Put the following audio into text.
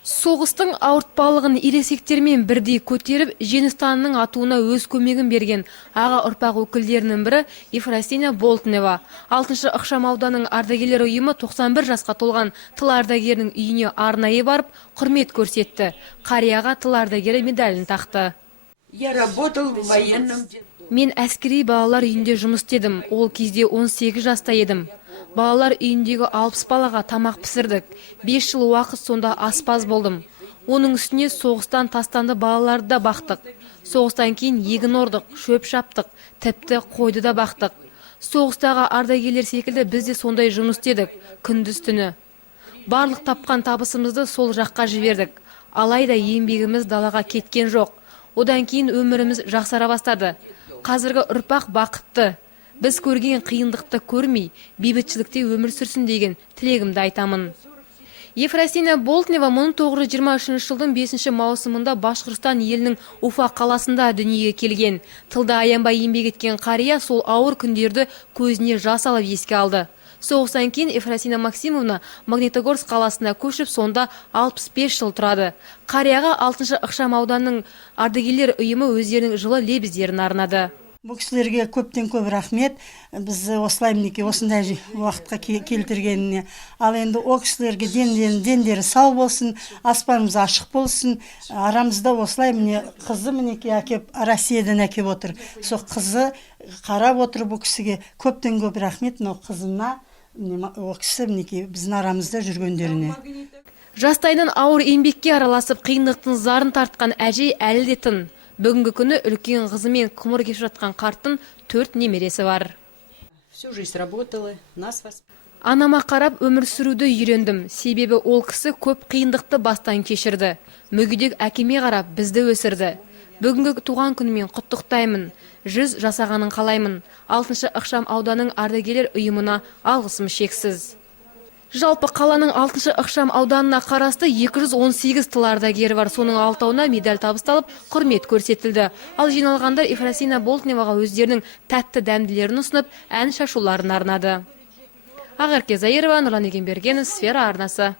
Соғыстың ауыртпалығын ересектермен бірдей көтеріп, Женстанның атуына өз көмегін берген аға ұрпақ өкілдерінің бірі Ефросиния Болтнева. 6-шы ықшам ауданның ардагерлер ұйымы 91 жасқа толған тыл ардагерінің үйіне арнайы барып, құрмет көрсетті. Қарияға тыл ардагері медалін тақты. Я работал в военном. Мен әскери балалар үйінде жұмыс істедім. Ол кезде 18 жаста едім. Балалар үйіндегі 60 балаға тамақ пісірдік. 5 жыл уақыт сонда аспаз болдым. Оның үстіне соғыстан тастанды балаларды да бақтық. Соғыстан кейін егін ордық, шөп шаптық, тіпті қойды да бақтық. Соғыстағы ардагерлер секілді біз де сондай жұмыс істедік, күндіз түні. Барлық тапқан табысымызды сол жаққа жібердік. Алайда еңбегіміз далаға кеткен жоқ. Одан кейін өміріміз жақсара бастады. Қазіргі ұрпақ бақытты. Біз көрген қиындықты көрмей, бейбітшілікте өмір сүрсін деген тілегімді айтамын. Ефросиния Болтнева 1923 жылдың 5 маусымында Башқұртстан елінің Уфа қаласында дүниеге келген. Тылда аянбай еңбек еткен қария сол ауыр күндерді көзіне жас алып еске алды. Соғыстан кейін Ефросиния Максимовна Магнитогорск қаласына көшіп, сонда 65 жыл тұрады. Қарияға 6-шы ықшам ауданның ардагерлер ұйымы өздерінің жылы лебіздерін арнады. Бұл кісілерге көптен көп рахмет. Біз осылай мінеке осындай уақытқа келтіргеніне. Ал енді о кісілерге дендері сау болсын, аспанымыз ашық болсын. Арамызда осылай міне қызы мінеке әкеп, Россиядан әкеп отыр. Сол қызы қарап отыр бұл кісіге. Көптен көп рахмет мынау қызына. О кісі мінеке біздің арамызда жүргендеріне. Жастайынан ауыр еңбекке араласып, қиындықтың зарын тартқан әжей әлі де тын. Бүгінгі күні үлкен қызымен құмыр кешіп жатқан қарттың 4 немересі бар. Анама қарап өмір сүруді үйрендім. Себебі ол кісі көп қиындықты бастан кешірді. Мүгедек әкеме қарап бізді өсірді. Бүгінгі туған күнімен құттықтаймын. 100 жасағанын қалаймын. 6-шы ықшам ауданның ардагерлер ұйымына алғысым шексіз. Жалпы қаланың 6-шы ықшам ауданына қарасты 218 тыл ардагері бар. Соның 6-уына медаль табысталып, құрмет көрсетілді. Ал жиналғандар Ефросиния Болтневаға өздерінің тәтті дәмділерін ұсынып, ән шашуларын арнады. Ақерке Заирова, Нұрлан Егенбергенов, Сфера арнасы.